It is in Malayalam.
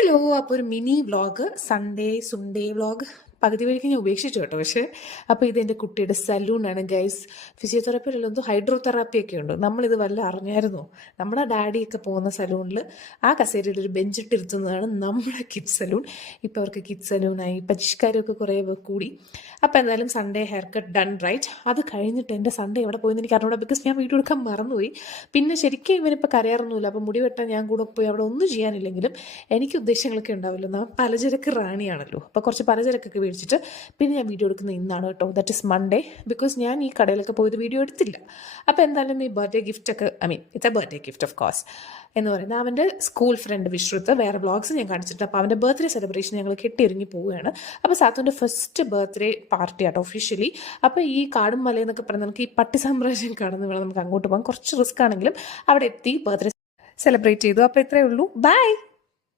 ഹലോ, അപ്പോൾ ഒരു മിനി വ്ളോഗ്, സുണ്ടേ വ്ളോഗ് പകുതി വഴിക്ക് ഞാൻ ഉപേക്ഷിച്ചു കേട്ടോ. പക്ഷേ അപ്പോൾ ഇതെൻ്റെ കുട്ടിയുടെ സലൂണാണ് ഗൈസ്. ഫിസിയോതെറാപ്പിയിലുള്ള എന്തോ ഹൈഡ്രോതെറാപ്പിയൊക്കെ ഉണ്ട്. നമ്മളിത് വല്ല അറിഞ്ഞായിരുന്നോ? നമ്മുടെ ഡാഡിയൊക്കെ പോകുന്ന സലൂണിൽ ആ കസേരയിൽ ഒരു ബെഞ്ചിട്ടിരുത്തുന്നതാണ് നമ്മുടെ കിഡ്സ് സലൂൺ. ഇപ്പോൾ അവർക്ക് കിഡ്സ് സലൂണായി, പരിഷ്കാരമൊക്കെ കുറേ കൂടി. അപ്പോൾ എന്തായാലും Sunday haircut done right. അത് കഴിഞ്ഞിട്ട് എൻ്റെ സൺഡേ എവിടെ പോയെന്ന് എനിക്ക് അറിഞ്ഞൂടാ, ബിക്കോസ് ഞാൻ വീഡിയോ എടുക്കാൻ മറന്നുപോയി. പിന്നെ ശരിക്കും ഇവനിപ്പോൾ കരയാറൊന്നുമില്ല. അപ്പോൾ മുടി വെട്ടാൻ ഞാൻ കൂടെ പോയി അവിടെ ഒന്നും ചെയ്യാനില്ലെങ്കിലും എനിക്ക് ഉദ്ദേശങ്ങളൊക്കെ ഉണ്ടാവില്ലോ. ഞാൻ പലചരക്ക് റാണിയാണല്ലോ. അപ്പോൾ കുറച്ച് പലചരക്കൊക്കെ മേടിച്ചിട്ട് പിന്നെ ഞാൻ വീഡിയോ എടുക്കുന്നത് ഇന്നാണ് കേട്ടോ. That is Monday. ബിക്കോസ് ഞാൻ ഈ കടയിലൊക്കെ പോയത് വീഡിയോ എടുത്തില്ല. അപ്പോൾ എന്തായാലും ഈ ബർത്ത്ഡേ ഗിഫ്റ്റൊക്കെ it's a birthday gift of course എന്ന് പറയുന്നത് അവൻ്റെ സ്കൂൾ ഫ്രണ്ട് വിശ്രുത്ത് വേറെ വ്ളോഗ്സ് ഞാൻ കാണിച്ചിട്ട്. അപ്പോൾ അവൻ്റെ ബർത്ത്ഡേ സെലിബ്രേഷൻ ഞങ്ങൾ കെട്ടിയൊരുങ്ങി പോവുകയാണ്. അപ്പോൾ സാത്തുവിൻ്റെ ഫസ്റ്റ് ബർത്ത്ഡേ പാർട്ടി ആട്ടോ ഒഫീഷ്യലി. അപ്പോൾ ഈ കാടും മലയെന്നൊക്കെ പറഞ്ഞാൽ നമുക്ക് ഈ പട്ടി സാമ്രാജ്യം കടന്ന് വേണം നമുക്ക് അങ്ങോട്ട് പോകാൻ. കുറച്ച് റിസ്ക് ആണെങ്കിലും അവിടെ എത്തി ബർത്ത്ഡേ സെലിബ്രേറ്റ് ചെയ്തു. അപ്പോൾ ഇത്രയേ ഉള്ളൂ. ബൈ.